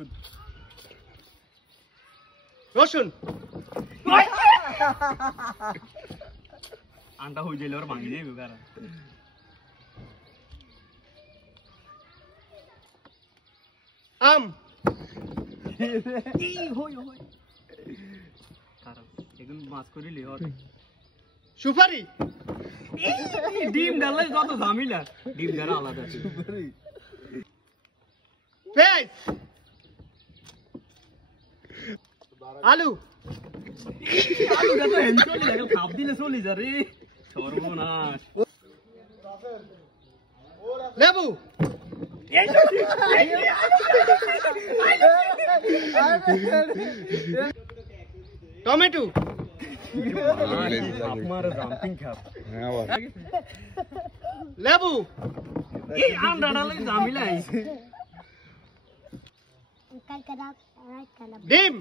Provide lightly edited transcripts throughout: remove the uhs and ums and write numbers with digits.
রসুন রসুন আন্ডা হয়ে যাইলে ওর ভাঙি যাইবে কারা আম এখন মাছ করিলি সুপারি ডিম ডাললে যত ঝামেলা ডিম ডালা আলাদা পেঁয়াজ আলু আলুটা তো হেন চলি লাগে খাপ দিলে চলি যা রে সর্বনাশ লেবু টমেটো আপনার জাম্পিং খাপ লেবু এই আন্ডা ডালে ঝামেলা আইছে ডিম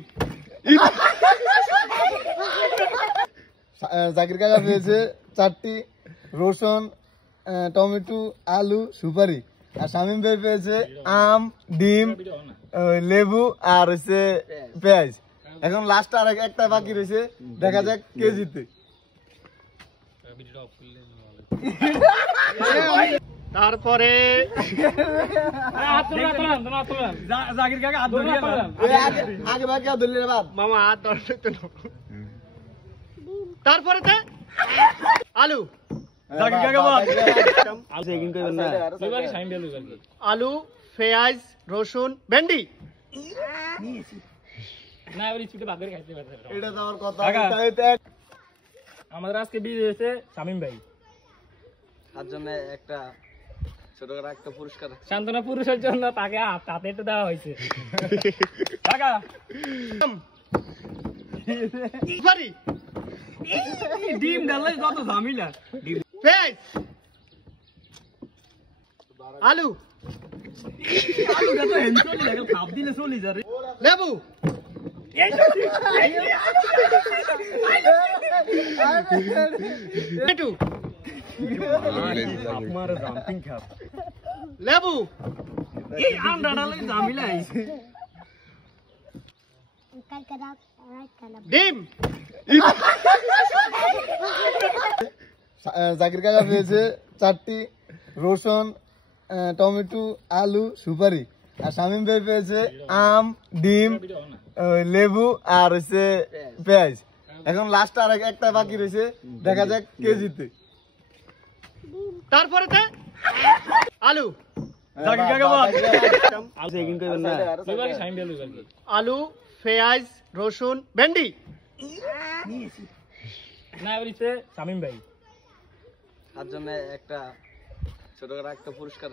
জাকির কাকা পেয়েছে 4টি রসুন টমেটো আলু সুপারি আর শামিম ভাই পেয়েছে আম ডিম লেবু আর হচ্ছে পেঁয়াজ এখন লাস্ট আর একটা বাকি রয়েছে দেখা যাক কে জিতে তারপরে জাকির কাকা হাত ধরিয়ে আগে বাকি আর ধরলি বাদ মামা হাত ধরতে তো তারপরে আলু জাকির কাকা বাদ আলু পেঁয়াজ রসুন ভেন্ডি এটা তো আমার কথা কাকা। তাইতে আমাদের আজকে বিয়ে হয়েছে শামিম ভাই তার জন্য একটা ছোটখাটো একটা পুরস্কার শান্তনা পুরুষের জন্য তাকে হাতে একটু দেওয়া হয়েছে কাকা সুপারি ডিম ডাললে যত ঝামেলা ডিম পেঁয়াজ আলু আলুটা তো হেন চলি লাগে খাপ দিলে চলি যা রে লেবু টমেটো আপনার জাম্পিং খাপ লেবু এই আন্ডা ডালে ঝামেলা আইছে ডিম জাকির কাকা পেয়েছে 4টি রসুন টমেটো আলু সুপারি আর শামিম ভাই পেয়েছে আম ডিম লেবু আর হচ্ছে পেঁয়াজ এখন লাস্ট আর একটা বাকি রয়েছে দেখা যাক কে জিতে তারপরে আলু জাকির কাকা বাদ আলু পেঁয়াজ রসুন ভেন্ডি শামিম ভাই তার জন্য একটা ছোটখাটো একটা পুরস্কার